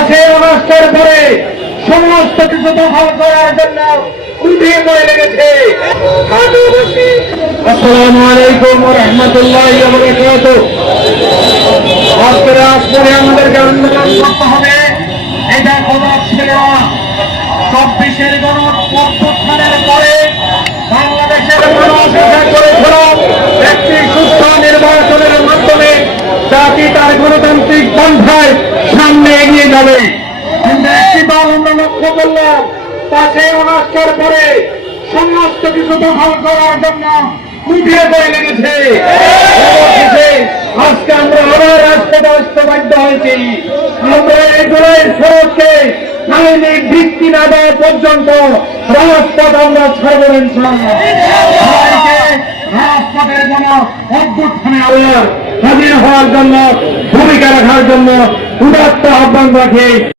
আগস্টের পরে সমস্ত কিছু দখল করার জন্য উঠে পড়ে লেগেছে। আসসালামু আলাইকুম রহমতুল্লাহ আজকের আমাদেরকে আন্দোলন করতে হবে। এটা কোনো ছিল না। চব্বিশের গণ পরে বাংলাদেশের মানুষ করেছিল একটি সুস্থ নির্বাচনের মাধ্যমে জাতি তার গণতান্ত্রিক পন্থায় যাবে কিন্তু একটি দল আমরা লক্ষ্য করলাম পাঁচই অনাস্কার পরে সমস্ত কিছু দখল করার জন্য উঠিয়ে পড়ে লেগেছে। আজকে আমরা আবার রাজপথে আসতে বাধ্য হয়েছি। আমরা এই জুলাই সড়ককে আইনি ভিত্তি না দেওয়া পর্যন্ত রাজপথ আমরা ছাড়ব রাজপথের কোন অভ্যুত্থানে আল্লাহ হাজির হওয়ার জন্য, ভূমিকা রাখার জন্য উদাত্ত আহ্বান রাখে।